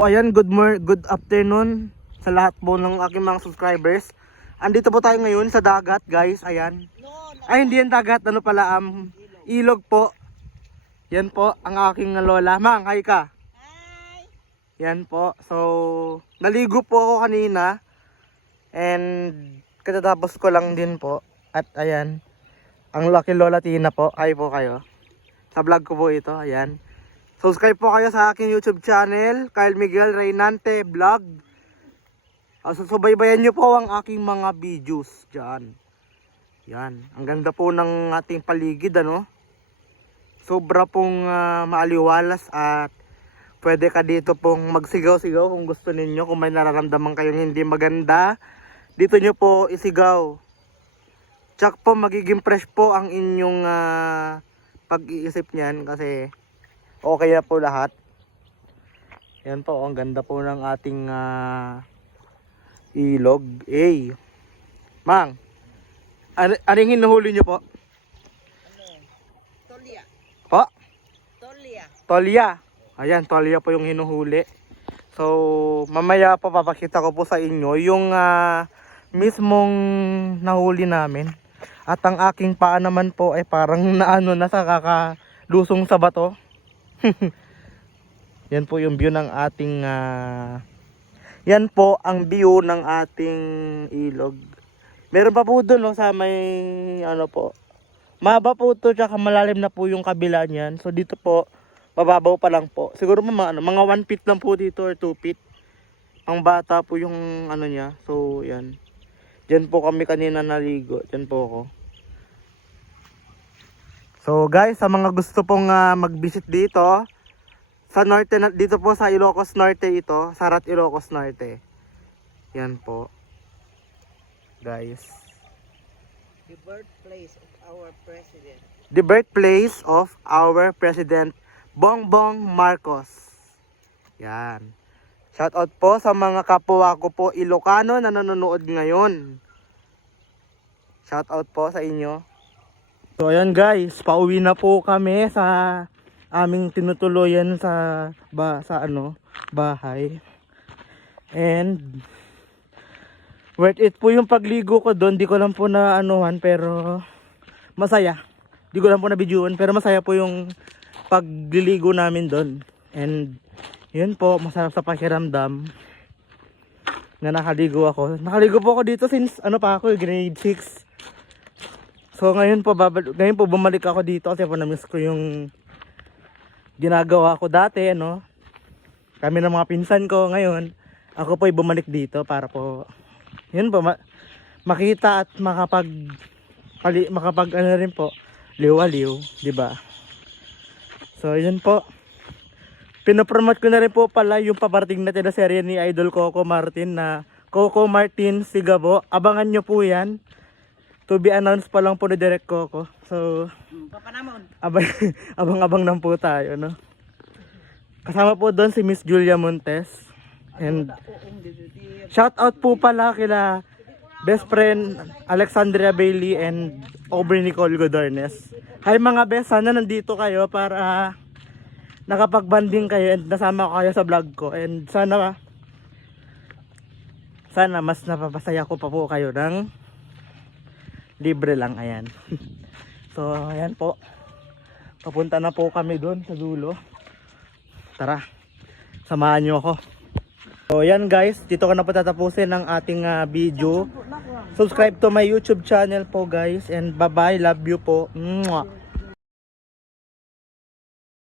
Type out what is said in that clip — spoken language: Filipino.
Ayan, good afternoon sa lahat po ng aking mga subscribers. Andito po tayo ngayon sa dagat, guys. Ayan. Ay, hindi yan dagat, ano pala, ilog po. Yan po ang aking lola. Mang, hi ka. Hi. Yan po. So, naligo po ako kanina. And katatapos ko lang din po. At ayan, ang lucky Lola Tina po. Hi po kayo. Sa vlog ko po ito, ayan. Subscribe po kayo sa aking YouTube channel, Kyle Miguel Reynante Vlog. Subaybayan nyo po ang aking mga videos dyan. Yan, ang ganda po ng ating paligid, ano. Sobra pong maaliwalas at pwede ka dito pong magsigaw-sigaw kung gusto ninyo. Kung may nararamdaman kayong hindi maganda, dito nyo po isigaw. Tsak po magiging fresh po ang inyong pag-iisip niyan kasi okay na po lahat. Yan po, ang ganda po ng ating ilog. Mang, aring hinuhuli nyo po? Tolya. Po? Tolya. Tolya. Ayan, tolya po yung hinuhuli. So, mamaya po papakita ko po sa inyo yung mismong nahuli namin. At ang aking paa naman po ay parang nasa kakalusong sa bato. Yan po yung view ng ating yan po ang view ng ating ilog. Meron pa po doon, no, sa may ano po. Mahaba po ito, tsaka malalim na po yung kabila niyan. So dito po, mababaw pa lang po. Siguro mga 1 feet lang po dito or 2 feet. Ang bata po yung ano niya. So yan. Diyan po kami kanina naligo. Diyan po ako. So guys, sa mga gusto pong mag-visit dito sa norte, dito po sa Ilocos Norte ito, Sarat Ilocos Norte. Yan po. Guys. The birthplace of our president. The birthplace of our President Bongbong Marcos. Yan. Shout out po sa mga kapwa ko po Ilocano na nanonood ngayon. Shout out po sa inyo. So ayan guys, pauwi na po kami sa aming tinutuluyan sa bahay. And worth it po yung pagligo ko doon. Di ko lang po na anuhan pero masaya. Di ko lang po na videoan pero masaya po yung pagliligo namin doon. And yun po, masarap sa pakiramdam na nakaligo ako. Nakaligo po ako dito since grade 6. So ngayon po bumalik ako dito kasi po na-miss ko yung ginagawa ko dati, ano. Kami ng mga pinsan ko ngayon. Ako po ay bumalik dito para po yun po makita at makapag rin po liwaliw, di ba? So yun po. Pinopromote ko na rin po pala yung paparating na teleserye ni Idol Coco Martin na Coco Martin Sigabo. Abangan nyo po yan. To be announced pa lang po ni Direk Coco. So, abang-abang lang po tayo, no? Kasama po doon si Miss Julia Montes. And shout out po pala kila best friend Alexandria Bailey and Aubrey Nicole Godornes. Hi mga best, sana nandito kayo para nakapag-banding kayo and nasama ko kayo sa vlog ko. And sana mas napapasaya ko pa po kayo ng libre lang, ayan. So ayan po, papunta na po kami doon sa dulo. Tara, samahan nyo ako. So ayan guys, dito ko na po tatapusin ang ating video. Subscribe to my YouTube channel po guys. And bye bye, love you po. Mwah.